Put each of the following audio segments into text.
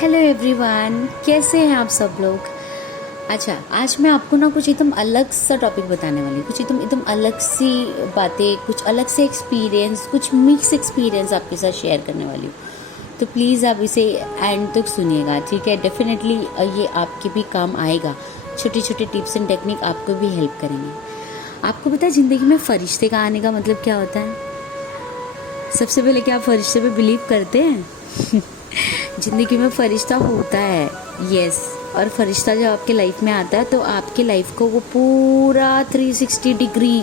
Hello everyone, कैसे हैं आप सब लोग। अच्छा, आज मैं आपको ना कुछ एकदम अलग सा टॉपिक बताने वाली हूँ। कुछ एकदम अलग सी बातें, कुछ अलग से एक्सपीरियंस, कुछ मिक्स एक्सपीरियंस आपके साथ शेयर करने वाली हूँ। तो प्लीज़ आप इसे एंड तक सुनिएगा, ठीक है। डेफिनेटली ये आपके भी काम आएगा। छोटे छोटे टिप्स एंड टेक्निक आपको भी हेल्प करेंगे। आपको पता है ज़िंदगी में फरिश्ते का आने का मतलब क्या होता है? सबसे पहले क्या आप फरिश्ते पे बिलीव करते हैं? ज़िंदगी में फरिश्ता होता है, यस। और फरिश्ता जब आपके लाइफ में आता है तो आपके लाइफ को वो पूरा 360 डिग्री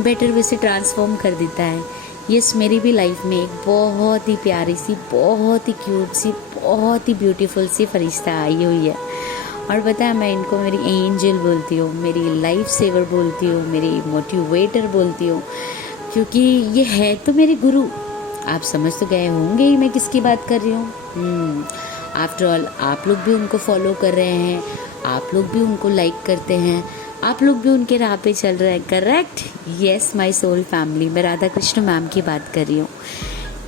बेटर वे से ट्रांसफॉर्म कर देता है। यस, मेरी भी लाइफ में एक बहुत ही प्यारी सी, बहुत ही क्यूट सी, बहुत ही ब्यूटीफुल सी फरिश्ता आई हुई है। और पता है, मैं इनको मेरी एंजल बोलती हूँ, मेरी लाइफ सेवर बोलती हूँ, मेरी मोटिवेटर बोलती हूँ, क्योंकि ये है तो मेरे गुरु। आप समझ तो गए होंगे ही मैं किसकी बात कर रही हूँ। आफ्टर ऑल आप लोग भी उनको फॉलो कर रहे हैं, आप लोग भी उनको लाइक करते हैं, आप लोग भी उनके राह पे चल रहे हैं, correct. Yes, my soul family, मैं राधा कृष्ण मैम की बात कर रही हूँ।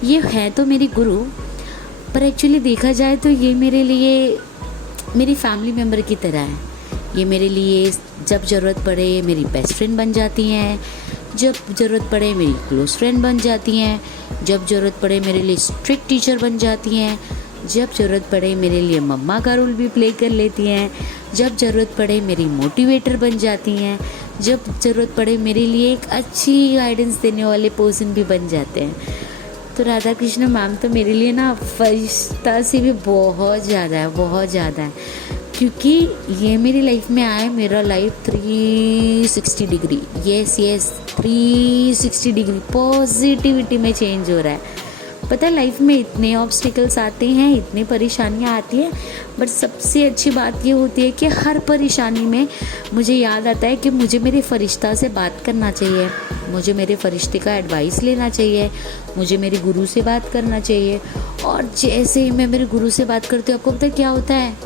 ये है तो मेरी गुरु, पर एक्चुअली देखा जाए तो ये मेरे लिए मेरी फैमिली मेम्बर की तरह है। ये मेरे लिए जब ज़रूरत पड़े मेरी बेस्ट फ्रेंड बन जाती हैं, जब ज़रूरत पड़े मेरी क्लोज फ्रेंड बन जाती हैं, जब ज़रूरत पड़े मेरे लिए स्ट्रिक्ट टीचर बन जाती हैं, जब ज़रूरत पड़े मेरे लिए मम्मा का रोल भी प्ले कर लेती हैं, जब ज़रूरत पड़े मेरी मोटिवेटर बन जाती हैं, जब ज़रूरत पड़े मेरे लिए एक अच्छी गाइडेंस देने वाले पर्सन भी बन जाते हैं। तो राधा कृष्ण मैम तो मेरे लिए ना फरिश्ता से भी बहुत ज़्यादा है, बहुत ज़्यादा है। क्योंकि ये मेरी लाइफ में आए, मेरा life 360 degree, yes 360 degree positivity में चेंज हो रहा है। पता है, लाइफ में इतने ऑब्स्टिकल्स आते हैं, इतनी परेशानियां आती हैं, बट सबसे अच्छी बात ये होती है कि हर परेशानी में मुझे याद आता है कि मुझे मेरे फरिश्ता से बात करना चाहिए, मुझे मेरे फरिश्ते का एडवाइस लेना चाहिए, मुझे मेरे गुरु से बात करना चाहिए। और जैसे ही मैं मेरे गुरु से बात करती हूँ, आपको पता है क्या होता है?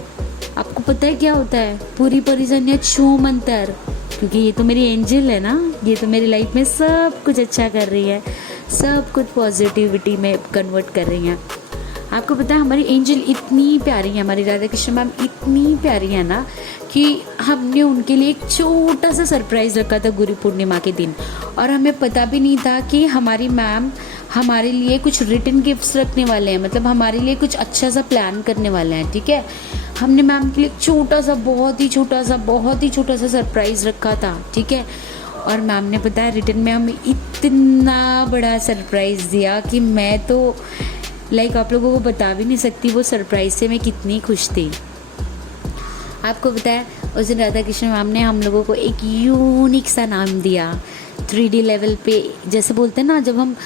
आपको पता है क्या होता है? पूरी परेशानियाँ छू मंतर, क्योंकि ये तो मेरी एंजल है ना, ये तो मेरी लाइफ में सब कुछ अच्छा कर रही है, सब कुछ पॉजिटिविटी में कन्वर्ट कर रही हैं। आपको पता है, हमारी एंजल इतनी प्यारी है, हमारी राधा कृष्ण मैम इतनी प्यारी है ना, कि हमने उनके लिए एक छोटा सा सरप्राइज़ रखा था गुरु पूर्णिमा के दिन। और हमें पता भी नहीं था कि हमारी मैम हमारे लिए कुछ रिटर्न गिफ्ट्स रखने वाले हैं, मतलब हमारे लिए कुछ अच्छा सा प्लान करने वाले हैं, ठीक है। हमने मैम के लिए छोटा सा, बहुत ही छोटा सा सरप्राइज़ रखा था, ठीक है। और मैम ने पता है रिटर्न में हमें इतना बड़ा सरप्राइज़ दिया कि मैं तो आप लोगों को बता भी नहीं सकती वो सरप्राइज से मैं कितनी खुश थी। आपको पता है, उस दिन राधा कृष्ण मैम ने हम लोगों को एक यूनिक सा नाम दिया 3D लेवल पे। जैसे बोलते हैं ना, जब हम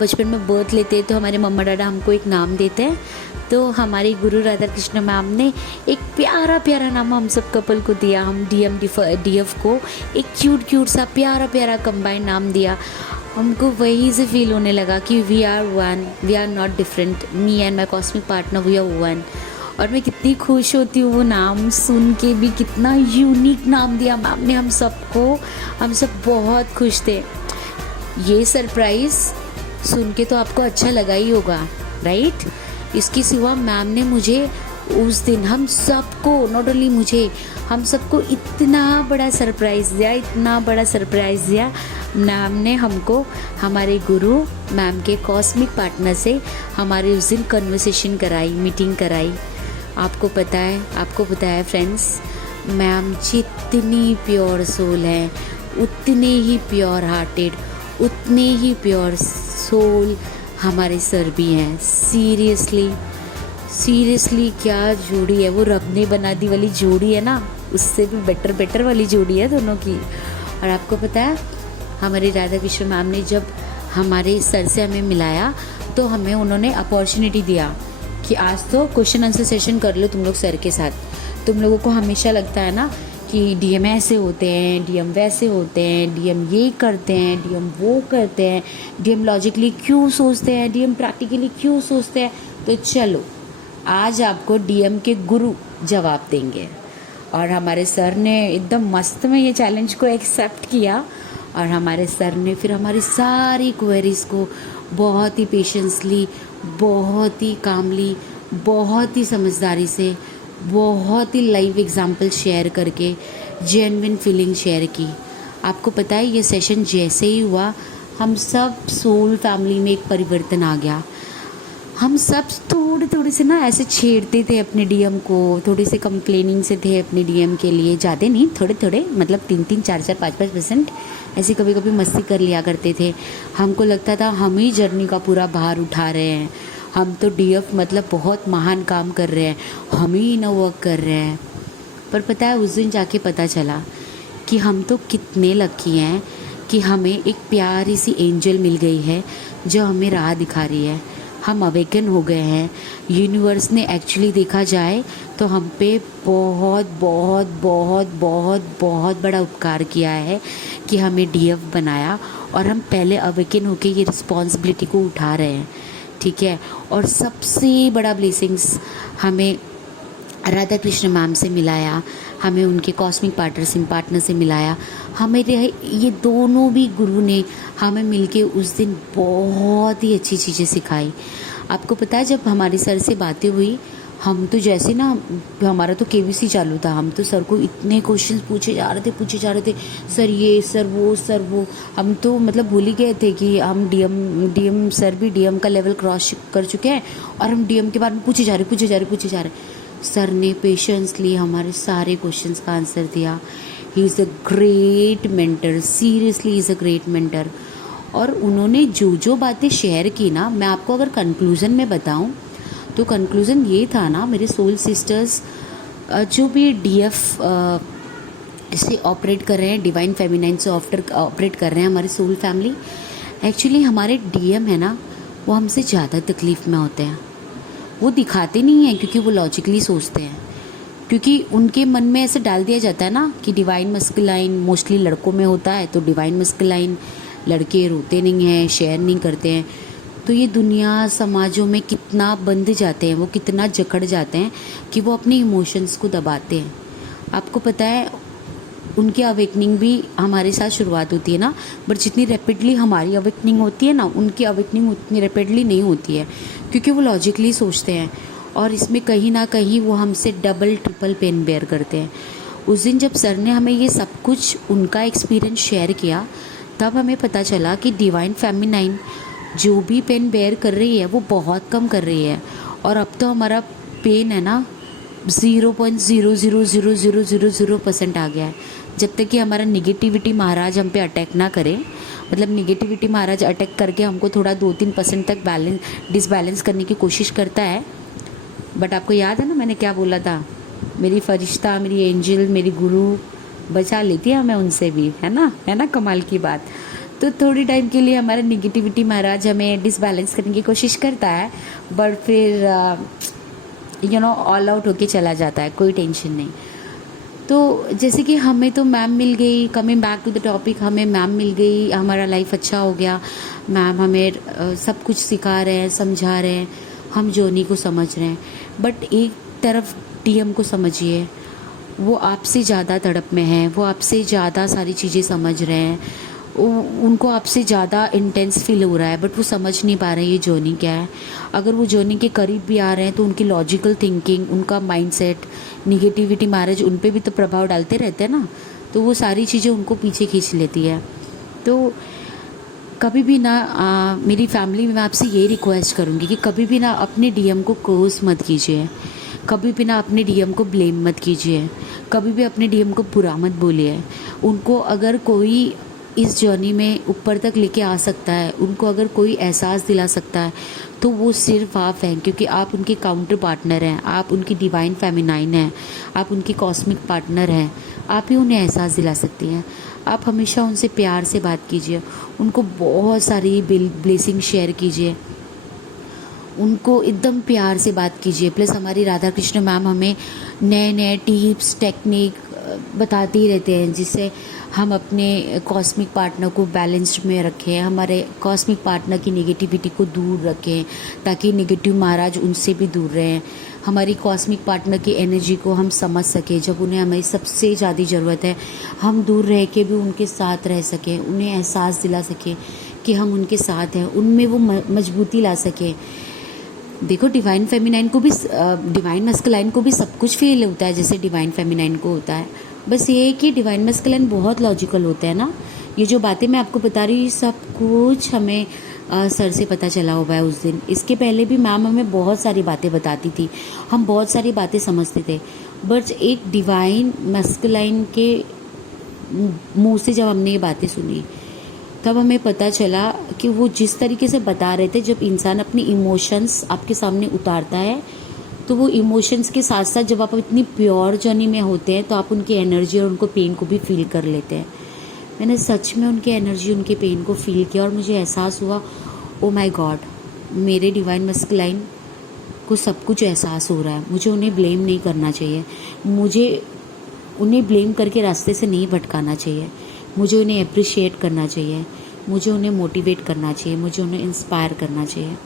बचपन में बर्थ लेते हैं तो हमारे मम्मा डाडा हमको एक नाम देते हैं, तो हमारे गुरु राधा कृष्ण मैम ने एक प्यारा प्यारा नाम हम सब कपल को दिया। हम DF को एक क्यूट सा प्यारा कंबाइंड नाम दिया। हमको वही से फील होने लगा कि we are one, we are not different, me and my cosmic partner, we are one. और मैं कितनी खुश होती हूँ वो नाम सुन के भी, कितना यूनिक नाम दिया मैम ने हम सबको। हम सब बहुत खुश थे। ये सरप्राइज़ सुन के तो आपको अच्छा लगा ही होगा, राइट। इसके सिवा मैम ने मुझे उस दिन, हम सबको, नॉट ओनली मुझे, हम सबको इतना बड़ा सरप्राइज़ दिया। मैम ने हमको हमारे गुरु मैम के कॉस्मिक पार्टनर से हमारे उस दिन कन्वर्सेशन कराई, मीटिंग कराई। आपको पता है फ्रेंड्स, मैम जितनी प्योर सोल है, उतने ही प्योर हार्टेड, उतने ही प्योर सोल हमारे सर भी हैं। सीरियसली क्या जोड़ी है वो, रब ने बना दी वाली जोड़ी है ना, उससे भी बेटर वाली जोड़ी है दोनों की। और आपको पता है, हमारी राधा कृष्ण मैम ने जब हमारे सर से हमें मिलाया तो हमें उन्होंने अपॉर्चुनिटी दिया कि आज तो क्वेश्चन आंसर सेशन कर लो तुम लोग सर के साथ। तुम लोगों को हमेशा लगता है ना कि DM ऐसे होते हैं, DM वैसे होते हैं, DM ये करते हैं, DM वो करते हैं, DM लॉजिकली क्यों सोचते हैं, DM प्रैक्टिकली क्यों सोचते हैं। तो चलो, आज आपको DM के गुरु जवाब देंगे। और हमारे सर ने एकदम मस्त में ये चैलेंज को एक्सेप्ट किया, और हमारे सर ने फिर हमारी सारी क्वेरीज को बहुत ही पेशेंसली, बहुत ही कामली, बहुत ही समझदारी से, बहुत ही लाइव एग्जांपल शेयर करके जेन्युइन फीलिंग शेयर की। आपको पता है ये सेशन जैसे ही हुआ, हम सब सोल फैमिली में एक परिवर्तन आ गया। हम सब थोड़े थोड़े से ना ऐसे छेड़ते थे अपने डीएम को, थोड़े से कंप्लेनिंग से थे अपने डीएम के लिए, ज़्यादा नहीं, थोड़े थोड़े, मतलब 3-3, 4-4, 5-5% ऐसे कभी कभी मस्ती कर लिया करते थे। हमको लगता था हम ही जर्नी का पूरा भार उठा रहे हैं, हम तो डीएफ मतलब बहुत महान काम कर रहे हैं, हम ही इनर वर्क कर रहे हैं। पर पता है उस दिन जाके पता चला कि हम तो कितने लकी हैं कि हमें एक प्यारी सी एंजल मिल गई है जो हमें राह दिखा रही है। हम अवेकन हो गए हैं। यूनिवर्स ने एक्चुअली देखा जाए तो हम पे बहुत बहुत बहुत बहुत बहुत बड़ा उपकार किया है कि हमें डीएफ बनाया, और हम पहले अवेकन होके ये रिस्पॉन्सिबिलिटी को उठा रहे हैं, ठीक है। और सबसे बड़ा ब्लेसिंग्स हमें राधा कृष्ण मैम से मिलाया, हमें उनके कॉस्मिक पार्टनर से मिलाया। हमें ये दोनों भी गुरु ने हमें मिलके उस दिन बहुत ही अच्छी चीज़ें सिखाई। आपको पता है जब हमारी सर से बातें हुई, हम तो जैसे ना, हमारा तो केबीसी चालू था, हम तो सर को इतने क्वेश्चंस पूछे जा रहे थे, सर ये सर वो। हम तो मतलब भूल ही गए थे कि हम डीएम सर भी डीएम का लेवल क्रॉस कर चुके हैं, और हम डीएम के बारे में पूछे जा रहे। सर ने पेशेंसली हमारे सारे क्वेश्चंस का आंसर दिया। He is a great mentor, seriously is a great mentor. और उन्होंने जो बातें शेयर की ना, मैं आपको अगर कंक्लूज़न में बताऊं तो कंक्लूज़न ये था ना, मेरे सोल सिस्टर्स जो भी डीएफ से ऑपरेट कर रहे हैं, डिवाइन फेमिनाइन से ऑपरेट कर रहे हैं, हमारी सोल फैमिली, एक्चुअली हमारे डीएम है ना, वो हमसे ज़्यादा तकलीफ़ में होते हैं। वो दिखाते नहीं हैं क्योंकि वो लॉजिकली सोचते हैं, क्योंकि उनके मन में ऐसे डाल दिया जाता है ना कि डिवाइन मस्कुलाइन मोस्टली लड़कों में होता है, तो डिवाइन मस्कुलाइन लड़के रोते नहीं हैं, शेयर नहीं करते हैं। तो ये दुनिया समाजों में कितना बंध जाते हैं, वो कितना जकड़ जाते हैं कि वो अपने इमोशंस को दबाते हैं। आपको पता है उनकी अवेकनिंग भी हमारे साथ शुरुआत होती है ना, बट जितनी रैपिडली हमारी अवेकनिंग होती है ना, उनकी अवेकनिंग उतनी रैपिडली नहीं होती है, क्योंकि वो लॉजिकली सोचते हैं, और इसमें कहीं ना कहीं वो हमसे डबल ट्रिपल पेन बेयर करते हैं। उस दिन जब सर ने हमें ये सब कुछ उनका एक्सपीरियंस शेयर किया, तब हमें पता चला कि डिवाइन फेमिनाइन जो भी पेन बेयर कर रही है वो बहुत कम कर रही है, और अब तो हमारा पेन है ना 0.00000% आ गया है। जब तक कि हमारा निगेटिविटी महाराज हम पे अटैक ना करे, मतलब निगेटिविटी महाराज अटैक करके हमको थोड़ा 2-3% तक डिसबैलेंस करने की कोशिश करता है। बट आपको याद है ना मैंने क्या बोला था, मेरी फरिश्ता, मेरी एंजल, मेरी गुरु बचा लेती है हमें उनसे भी, है ना कमाल की बात। तो थोड़ी टाइम के लिए हमारा निगेटिविटी महाराज हमें डिसबैलेंस करने की कोशिश करता है, बट फिर ऑल आउट होके चला जाता है, कोई टेंशन नहीं। तो जैसे कि हमें तो मैम मिल गई, coming back to the topic, हमें मैम मिल गई, हमारा लाइफ अच्छा हो गया। मैम हमें सब कुछ सिखा रहे हैं, समझा रहे हैं, हम जर्नी को समझ रहे हैं। बट एक तरफ डीएम को समझिए, वो आपसे ज़्यादा तड़प में है, वो आपसे ज़्यादा सारी चीज़ें समझ रहे हैं, उनको आपसे ज़्यादा इंटेंस फील हो रहा है, बट वो समझ नहीं पा रहे ये जर्नी क्या है। अगर वो जर्नी के करीब भी आ रहे हैं तो उनकी लॉजिकल थिंकिंग, उनका माइंडसेट, निगेटिविटी महाराज उन पे भी तो प्रभाव डालते रहते हैं ना, तो वो सारी चीज़ें उनको पीछे खींच लेती है। तो कभी भी ना मेरी फैमिली में मैं आपसे ये रिक्वेस्ट करूँगी कि कभी भी ना अपने डीएम को कर्स मत कीजिए, कभी भी ना अपने डीएम को ब्लेम मत कीजिए, कभी भी अपने डीएम को बुरा मत बोलिए। उनको अगर कोई इस जर्नी में ऊपर तक लेके आ सकता है, उनको अगर कोई एहसास दिला सकता है, तो वो सिर्फ आप हैं, क्योंकि आप उनके काउंटर पार्टनर हैं, आप उनकी डिवाइन फेमिनाइन हैं, आप उनके कॉस्मिक पार्टनर हैं, आप ही उन्हें एहसास दिला सकती हैं। आप हमेशा उनसे प्यार से बात कीजिए, उनको बहुत सारी ब्लेसिंग शेयर कीजिए, उनको एकदम प्यार से बात कीजिए। प्लस हमारी राधा कृष्ण मैम हमें नए नए टिप्स टेक्निक बताते ही रहते हैं, जिससे हम अपने कॉस्मिक पार्टनर को बैलेंस्ड में रखें, हमारे कॉस्मिक पार्टनर की नेगेटिविटी को दूर रखें, ताकि नेगेटिव महाराज उनसे भी दूर रहें। हमारी कॉस्मिक पार्टनर की एनर्जी को हम समझ सकें, जब उन्हें हमें सबसे ज़्यादा ज़रूरत है, हम दूर रह के भी उनके साथ रह सकें, उन्हें एहसास दिला सकें कि हम उनके साथ हैं, उनमें वो मजबूती ला सकें। देखो डिवाइन फेमिनाइन को भी, डिवाइन मस्कुलाइन को भी सब कुछ फील होता है जैसे डिवाइन फेमिनाइन को होता है। बस ये है कि डिवाइन मस्कुलाइन बहुत लॉजिकल होता है ना। ये जो बातें मैं आपको बता रही हूँ सब कुछ हमें सर से पता चला हुआ है उस दिन। इसके पहले भी मैम हमें बहुत सारी बातें बताती थी, हम बहुत सारी बातें समझते थे, बट एक डिवाइन मस्कुलाइन के मुंह से जब हमने ये बातें सुनी तब हमें पता चला कि वो जिस तरीके से बता रहे थे, जब इंसान अपने इमोशंस आपके सामने उतारता है तो वो इमोशंस के साथ साथ जब आप इतनी प्योर जर्नी में होते हैं तो आप उनकी एनर्जी और उनको पेन को भी फील कर लेते हैं। मैंने सच में उनकी एनर्जी, उनके पेन को फील किया और मुझे एहसास हुआ, ओ माय गॉड, मेरे डिवाइन मस्कुलाइन को सब कुछ एहसास हो रहा है। मुझे उन्हें ब्लेम नहीं करना चाहिए, मुझे उन्हें ब्लेम करके रास्ते से नहीं भटकाना चाहिए, मुझे उन्हें अप्रिशिएट करना चाहिए, मुझे उन्हें मोटिवेट करना चाहिए, मुझे उन्हें इंस्पायर करना चाहिए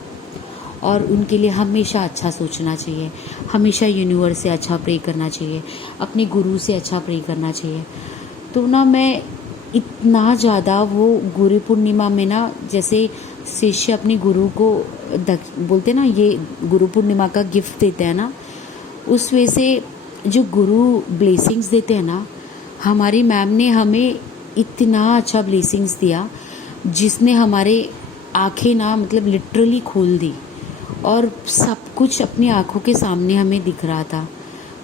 और उनके लिए हमेशा अच्छा सोचना चाहिए, हमेशा यूनिवर्स से अच्छा प्रे करना चाहिए, अपने गुरु से अच्छा प्रे करना चाहिए। तो ना मैं इतना ज़्यादा वो गुरु पूर्णिमा में ना, जैसे शिष्य अपने गुरु को बोलते ना, ये गुरु पूर्णिमा का गिफ्ट देते हैं ना, उस वजह से जो गुरु ब्लेसिंग्स देते हैं ना, हमारी मैम ने हमें इतना अच्छा ब्लेसिंग्स दिया जिसने हमारे आंखें ना मतलब लिटरली खोल दी और सब कुछ अपनी आंखों के सामने हमें दिख रहा था।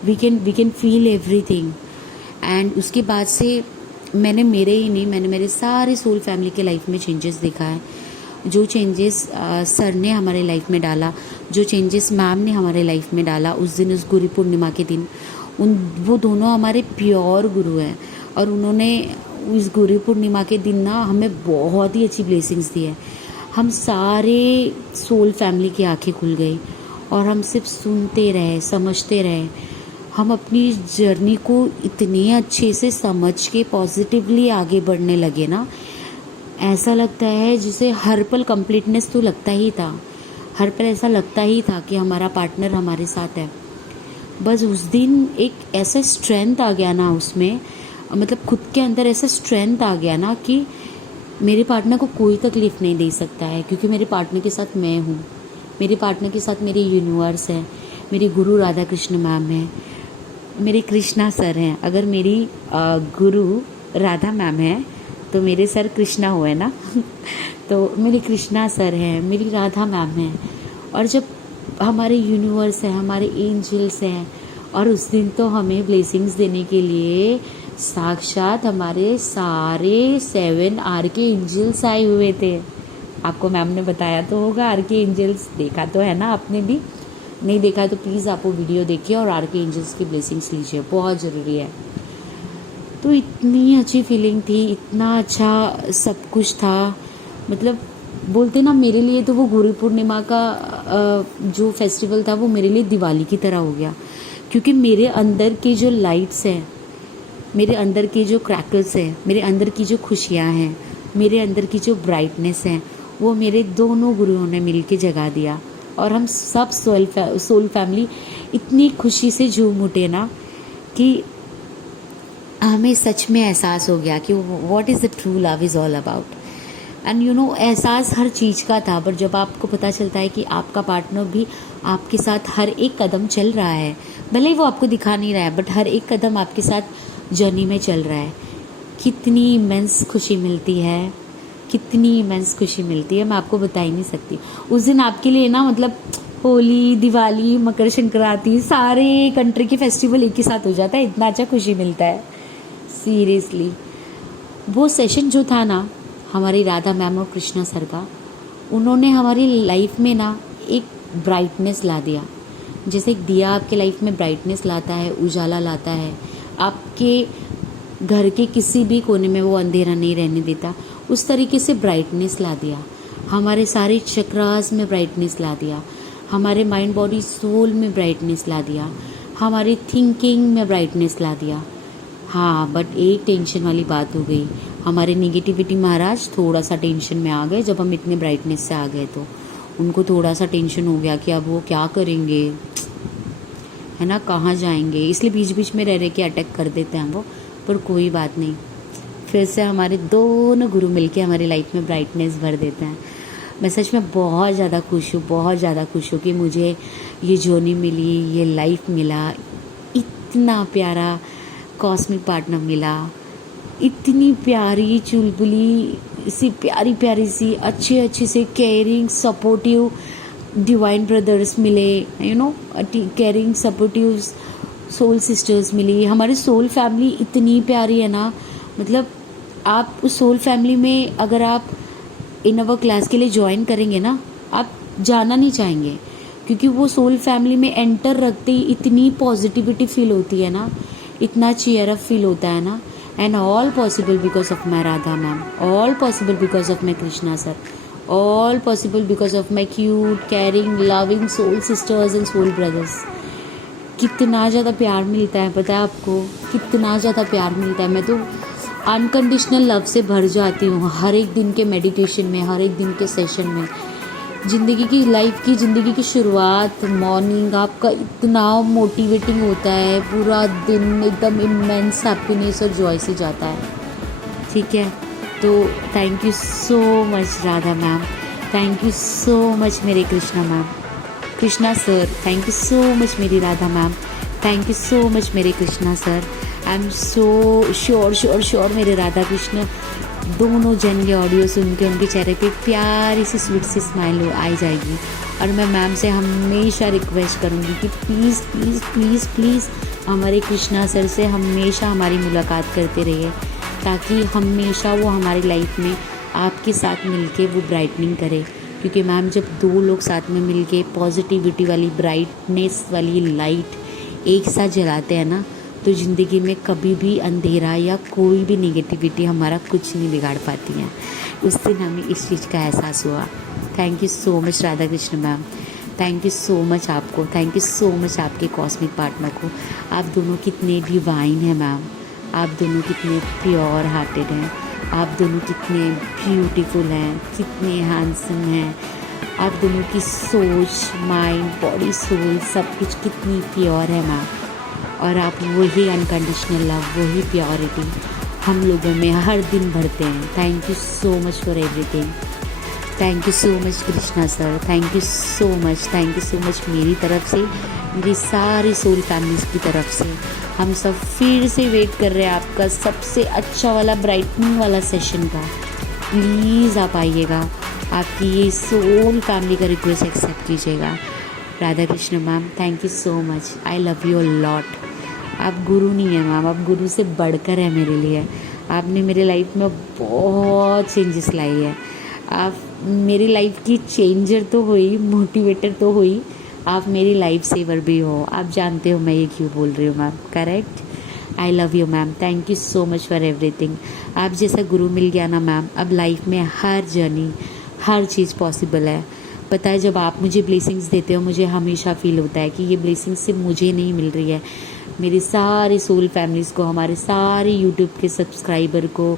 We can feel everything. And उसके बाद से मैंने मेरे ही नहीं, मैंने मेरे सारे सोल फैमिली के लाइफ में चेंजेस देखा है। जो चेंजेस सर ने हमारे लाइफ में डाला, जो चेंजेस मैम ने हमारे लाइफ में डाला उस दिन, उस गुरु पूर्णिमा के दिन, वो दोनों हमारे प्योर गुरु हैं और उन्होंने इस गुरु पूर्णिमा के दिन ना हमें बहुत ही अच्छी ब्लेसिंग्स दी है। हम सारे सोल फैमिली की आंखें खुल गई और हम सिर्फ सुनते रहे, समझते रहे। हम अपनी जर्नी को इतने अच्छे से समझ के पॉजिटिवली आगे बढ़ने लगे ना, ऐसा लगता है जैसे हर पल कंप्लीटनेस तो लगता ही था, हर पल ऐसा लगता ही था कि हमारा पार्टनर हमारे साथ है। बस उस दिन एक ऐसा स्ट्रेंथ आ गया ना उसमें, मतलब खुद के अंदर ऐसा स्ट्रेंथ आ गया ना कि मेरे पार्टनर को कोई तकलीफ़ नहीं दे सकता है, क्योंकि मेरे पार्टनर के साथ मैं हूँ, मेरे पार्टनर के साथ मेरी यूनिवर्स है, मेरी गुरु राधा कृष्ण मैम है, मेरे कृष्णा सर हैं। अगर मेरी गुरु राधा मैम है तो मेरे सर कृष्णा हुए ना तो मेरे कृष्णा सर हैं, मेरी राधा मैम है, और जब हमारे यूनिवर्स है, हमारे एंजल्स हैं, और उस दिन तो हमें ब्लेसिंग्स देने के लिए साक्षात हमारे सारे 7 आर के एंजल्स आए हुए थे। आपको मैम ने बताया तो होगा, आर के एंजल्स देखा तो है ना आपने भी, नहीं देखा तो प्लीज़ आप वो वीडियो देखिए और आर के एंजल्स की ब्लेसिंग्स लीजिए, बहुत ज़रूरी है। तो इतनी अच्छी फीलिंग थी, इतना अच्छा सब कुछ था, मतलब बोलते ना, मेरे लिए तो वो गुरु पूर्णिमा का जो फेस्टिवल था वो मेरे लिए दिवाली की तरह हो गया, क्योंकि मेरे अंदर के जो लाइट्स हैं, मेरे अंदर के जो क्रैकर्स हैं, मेरे अंदर की जो खुशियाँ हैं, मेरे अंदर की जो ब्राइटनेस है, वो मेरे दोनों गुरुओं ने मिल के जगा दिया और हम सब सोल फैमिली इतनी खुशी से झूम उठे ना कि हमें सच में एहसास हो गया कि what is the true love is all about. And you know, एहसास हर चीज़ का था, पर जब आपको पता चलता है कि आपका पार्टनर भी आपके साथ हर एक कदम चल रहा है, भले ही वो आपको दिखा नहीं रहा है, बट हर एक कदम आपके साथ जर्नी में चल रहा है, कितनी इमेंस खुशी मिलती है, कितनी इमेंस खुशी मिलती है, मैं आपको बता ही नहीं सकती। उस दिन आपके लिए ना, मतलब होली, दिवाली, मकर संक्रांति, सारे कंट्री के फेस्टिवल एक ही साथ हो जाता है, इतना अच्छा खुशी मिलता है सीरियसली। वो सेशन जो था ना हमारी राधा मैम और कृष्णा सर का, उन्होंने हमारी लाइफ में ना एक ब्राइटनेस ला दिया। जैसे एक दिया आपके लाइफ में ब्राइटनेस लाता है, उजाला लाता है, आपके घर के किसी भी कोने में वो अंधेरा नहीं रहने देता, उस तरीके से ब्राइटनेस ला दिया। हमारे सारे चक्रास में ब्राइटनेस ला दिया, हमारे माइंड बॉडी सोल में ब्राइटनेस ला दिया, हमारी थिंकिंग में ब्राइटनेस ला दिया। हाँ, बट एक टेंशन वाली बात हो गई, हमारे निगेटिविटी महाराज थोड़ा सा टेंशन में आ गए। जब हम इतने ब्राइटनेस से आ गए तो उनको थोड़ा सा टेंशन हो गया कि अब वो क्या करेंगे, है ना, कहाँ जाएंगे, इसलिए बीच बीच में रह के अटैक कर देते हैं वो। पर कोई बात नहीं, फिर से हमारे दोनों गुरु मिलके हमारी लाइफ में ब्राइटनेस भर देते हैं। मैं सच में बहुत ज़्यादा खुश हूँ, बहुत ज़्यादा खुश हूँ कि मुझे ये जर्नी मिली, ये लाइफ मिला, इतना प्यारा कॉस्मिक पार्टनर मिला, इतनी प्यारी चुलबुली सी प्यारी प्यारी सी अच्छे अच्छे से केयरिंग सपोर्टिव डिवाइन ब्रदर्स मिले, केयरिंग सपोर्टिव सोल सिस्टर्स मिली। हमारी सोल फैमिली इतनी प्यारी है ना, मतलब आप उस सोल फैमिली में अगर आप इन अवर क्लास के लिए ज्वाइन करेंगे ना, आप जाना नहीं चाहेंगे, क्योंकि वो सोल फैमिली में एंटर रखते ही इतनी पॉजिटिविटी फील होती है ना, इतना चीयर अप फील होता है ना। And all possible because of my Radha ma'am, all possible because of my Krishna sir, all possible because of my cute caring loving soul sisters and soul brothers. कितना ज़्यादा प्यार मिलता है पता है आपको, कितना ज़्यादा प्यार मिलता है। मैं तो अनकंडीशनल लव से भर जाती हूँ हर एक दिन के मेडिटेशन में, हर एक दिन के सेशन में। ज़िंदगी की शुरुआत मॉर्निंग आपका इतना मोटिवेटिंग होता है, पूरा दिन एकदम इमेंस हैप्पीनेस और जॉय से जाता है। ठीक है, तो thank you so much Radha ma'am, thank you so much मेरे Krishna ma'am, Krishna sir, thank you so much मेरी Radha ma'am, thank you so much मेरे Krishna sir. I am so sure मेरे राधा कृष्ण दोनों जन के ऑडियो सुन के उनके चेहरे पे प्यारी सी स्वीट सी स्माइल आई जाएगी। और मैं मैम से हमेशा रिक्वेस्ट करूँगी कि प्लीज़ प्लीज़ प्लीज़ प्लीज़ हमारे कृष्णा सर से हमेशा हमारी मुलाकात करते रहिए, ताकि हमेशा वो हमारी लाइफ में आपके साथ मिलके वो ब्राइटनिंग करे। क्योंकि मैम जब दो लोग साथ में मिलके पॉजिटिविटी वाली ब्राइटनेस वाली लाइट एक साथ जलाते हैं ना, तो ज़िंदगी में कभी भी अंधेरा या कोई भी नेगेटिविटी हमारा कुछ नहीं बिगाड़ पाती है। उस दिन हमें इस चीज़ का एहसास हुआ। Thank you so much Radha Krishna ma'am, thank you so much आपको, थैंक यू सो मच आपके कॉस्मिक पार्टनर को। आप दोनों कितने डिवाइन हैं मैम, आप दोनों कितने प्योर हार्टेड हैं, आप दोनों कितने ब्यूटीफुल हैं, कितने हैंडसम हैं। आप दोनों की सोच, माइंड, बॉडी, सोल सब कुछ कितनी प्योर है मैम। और आप वही अनकंडीशनल लव, वही प्योरिटी हम लोगों में हर दिन भरते हैं। Thank you so much for everything, thank you so much Krishna sir, thank you so much मेरी तरफ से, मेरी सारी सोल फैमिलीज़ की तरफ से। हम सब फिर से वेट कर रहे हैं आपका सबसे अच्छा वाला ब्राइटनिंग वाला सेशन का। प्लीज़ आप आइएगा, आपकी ये सोल फैमिली का रिक्वेस्ट एक्सेप्ट कीजिएगा। Radha Krishna ma'am, thank you so much, I love you lot. आप गुरु नहीं है मैम, आप गुरु से बढ़कर है मेरे लिए। आपने मेरे लाइफ में बहुत चेंजेस लाई है। आप मेरी लाइफ की चेंजर तो हुई, मोटिवेटर तो हुई, आप मेरी लाइफ सेवर भी हो। आप जानते हो मैं ये क्यों बोल रही हूँ ma'am, correct? I love you ma'am, thank you so much for everything. आप जैसा गुरु मिल गया ना मैम, अब लाइफ में हर जर्नी, हर चीज़ पॉसिबल है। पता है, जब आप मुझे ब्लेसिंग्स देते हो, मुझे हमेशा फील होता है कि ये ब्लेसिंग्स सिर्फ मुझे नहीं मिल रही है, मेरी सारी सोल फैमिलीज़ को, हमारे सारे यूट्यूब के सब्सक्राइबर को,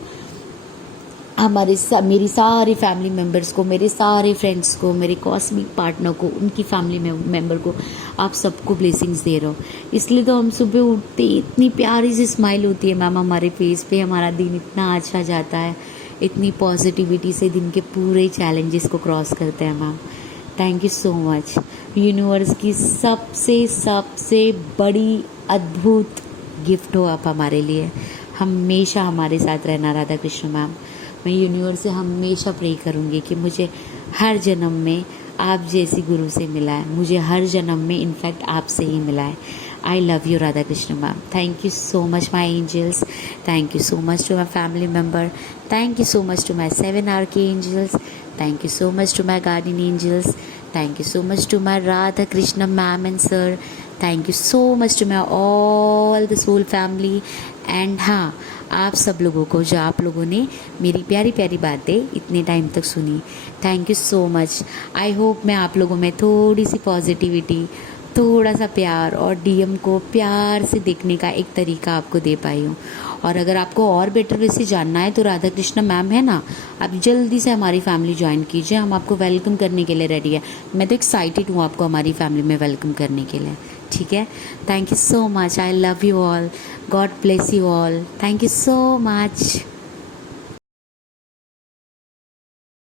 मेरी सारी फैमिली मेम्बर्स को, मेरे सारे फ्रेंड्स को, मेरे कॉस्मिक पार्टनर को, उनकी फैमिली मेम्बर को, आप सबको ब्लेसिंग्स दे रहे हो। इसलिए तो हम सुबह उठते इतनी प्यारी सी स्माइल होती है मैम हमारे फेस पे, हमारा दिन इतना अच्छा जाता है, इतनी पॉजिटिविटी से दिन के पूरे चैलेंजेस को क्रॉस करते हैं ma'am. Thank you so much. Universe की सबसे बड़ी अद्भुत गिफ्ट हो आप हमारे लिए, हमेशा हमारे साथ रहना राधा कृष्ण मैम। मैं यूनिवर्स से हमेशा प्रे करूँगी कि मुझे हर जन्म में आप जैसी गुरु से मिला है, मुझे हर जन्म में इनफैक्ट आपसे ही मिला है। I love you Radha Krishna ma'am, thank you so much my angels, thank you so much to my family member, thank you so much to my 7 archangels, thank you so much to my guardian angels, thank you so much to my Radha Krishna ma'am and sir, thank you so much to my all the soul family and हाँ, आप सब लोगों को, जो आप लोगों ने मेरी प्यारी प्यारी बातें इतने टाइम तक सुनी, thank you so much. I hope मैं आप लोगों में थोड़ी सी पॉजिटिविटी, थोड़ा सा प्यार और डीएम को प्यार से देखने का एक तरीका आपको दे पाई हूँ। और अगर आपको और बेटर वे से जानना है तो राधा कृष्ण मैम है ना, आप जल्दी से हमारी फैमिली ज्वाइन कीजिए, हम आपको वेलकम करने के लिए रेडी है। मैं तो एक्साइटेड हूँ आपको हमारी फैमिली में वेलकम करने के लिए। ठीक है, thank you so much, I love you all, God bless you all, thank you so much.